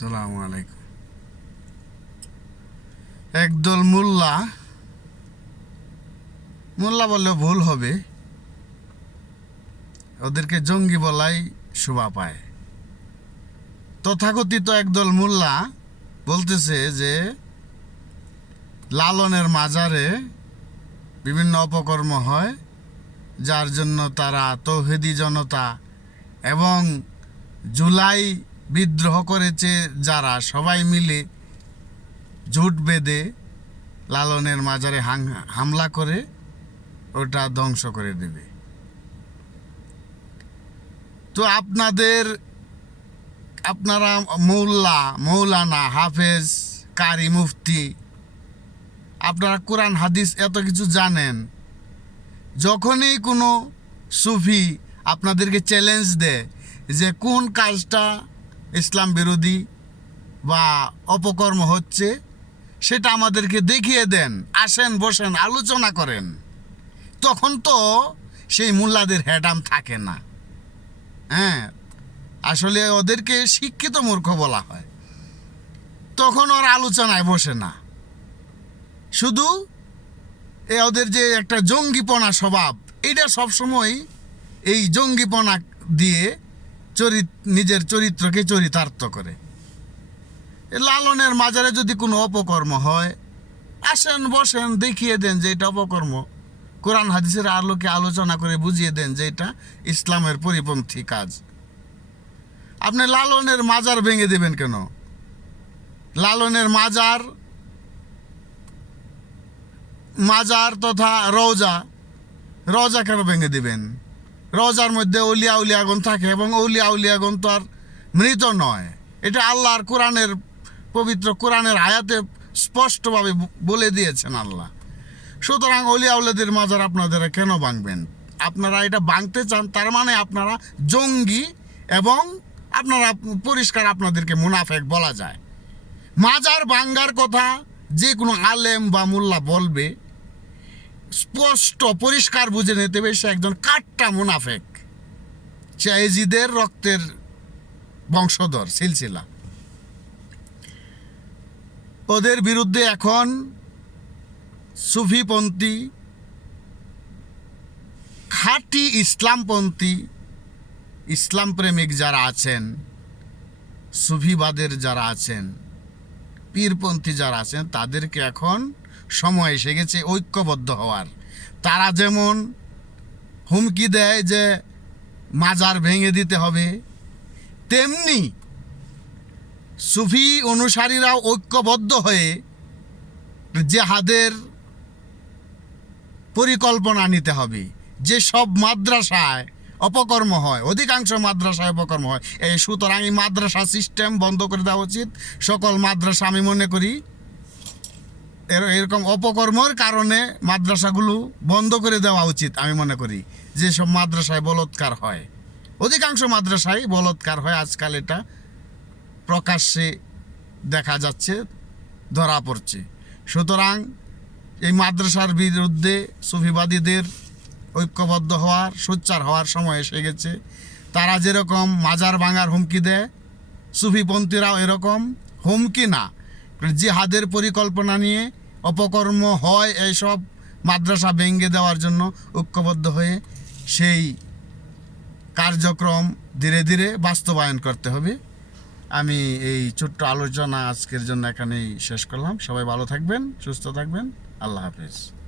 সালাম আলাইকুম। একদল মোল্লা মোল্লা বললে ভুল হবে, ওদেরকে জঙ্গি বলাই শোভা পায়। তথাকথিত একদল মোল্লা বলতেছে যে, লালনের মাজারে বিভিন্ন অপকর্ম হয়, যার জন্য তারা তৌহেদি জনতা এবং জুলাই বিদ্রোহ করেছে যারা সবাই মিলে জোট বেঁধে লালনের মাজারে হামলা করে ওটা ধ্বংস করে দেবে। তো আপনাদের, আপনারা মৌল্লা, মৌলানা হাফেজ কারি মুফতি, আপনারা কোরআন, হাদিস এত কিছু জানেন। যখনই কোনো সুফি আপনাদেরকে চ্যালেঞ্জ দেয় যে কোন কাজটা ইসলাম বিরোধী বা অপকর্ম হচ্ছে, সেটা আমাদেরকে দেখিয়ে দেন, আসেন, বসেন, আলোচনা করেন। তখন তো সেই মোল্লাদের হ্যাডাম থাকে না। হ্যাঁ আসলে ওদেরকে শিক্ষিত মূর্খ বলা হয়। তখন ওরা আলোচনায় বসে না। শুধু এ ওদের যে একটা জঙ্গিপনা স্বভাব এটা সবসময় এই জঙ্গিপনা দিয়ে চরিত, নিজের চরিত্রকে চরিতার্থ করে। লালনের মাজারে যদি কোনো অপকর্ম হয়, আসেন, বসেন, দেখিয়ে দেন যে এটা অপকর্ম। কোরআন হাদিসের আলোকে আলোচনা করে বুঝিয়ে দেন যে এটা ইসলামের পরিপন্থী কাজ। আপনি লালনের মাজার ভেঙে দেবেন কেন? লালনের মাজার মাজার তথা রওজা রওজা কেন ভেঙে দিবেন? রওজার মধ্যে উলিয়া উলিয়াগণ থাকে এবং উলিয়া উলিয়াগণ তো আর মৃত নয়। এটা আল্লাহর কোরআনের পবিত্র কোরআনের আয়াতে স্পষ্টভাবে বলে দিয়েছেন আল্লাহ। সুতরাং অলিয়া উলিয়াদের মাজার আপনারা কেন ভাঙবেন? আপনারা এটা ভাঙতে চান, তার মানে আপনারা জঙ্গি এবং আপনারা পরিষ্কার আপনাদেরকে মুনাফেক বলা যায়। মাজার ভাঙ্গার কথা যে কোনো আলেম বা মোল্লা বলবে স্পষ্ট, পরিষ্কার বুঝে নিতে হবে, সে একজন কাট্টা মুনাফেক। সে এজিদের রক্তের বংশধর, সিলসিলা। ওদের বিরুদ্ধে এখন সুফিপন্থী, খাঁটি ইসলামপন্থী ইসলাম প্রেমিক যারা আছেন, সুফিবাদের যারা আছেন পীরপন্থী যারা আছেন, তাদেরকে এখন সময় এসে গেছে ঐক্যবদ্ধ হওয়ার। তারা যেমন হুমকি দেয় যে মাজার ভেঙে দিতে হবে, তেমনি সুফি অনুসারীরাও ঐক্যবদ্ধ হয়ে জেহাদের পরিকল্পনা নিতে হবে। যে সব মাদ্রাসায় অপকর্ম হয়। অধিকাংশ মাদ্রাসায় অপকর্ম হয়। এই সুতরাং এই মাদ্রাসা সিস্টেম বন্ধ করে দেওয়া উচিত। সকল মাদ্রাসা আমি মনে করি, এর, এরকম অপকর্মর কারণে মাদ্রাসাগুলো বন্ধ করে দেওয়া উচিত আমি মনে করি যেসব মাদ্রাসায় বলৎকার হয়। অধিকাংশ মাদ্রাসায় বলৎকার হয়, আজকাল এটা প্রকাশ্যে দেখা যাচ্ছে, ধরা পড়ছে। সুতরাং এই মাদ্রাসার বিরুদ্ধে সুফিবাদীদের ঐক্যবদ্ধ হওয়ার, সোচ্চার হওয়ার সময় এসে গেছে। তারা যেরকম মাজার ভাঙার হুমকি দেয়, সুফিপন্থীরাও এরকম। হুমকি না, জিহাদের পরিকল্পনা নিয়ে অপকর্ম হয় এইসব মাদ্রাসা ভেঙে দেওয়ার জন্য ঐক্যবদ্ধ হয়ে সেই কার্যক্রম ধীরে ধীরে বাস্তবায়ন করতে হবে। আমি এই ছোট্ট আলোচনা আজকের জন্য এখানেই শেষ করলাম। সবাই ভালো থাকবেন, সুস্থ থাকবেন। আল্লাহ হাফেজ।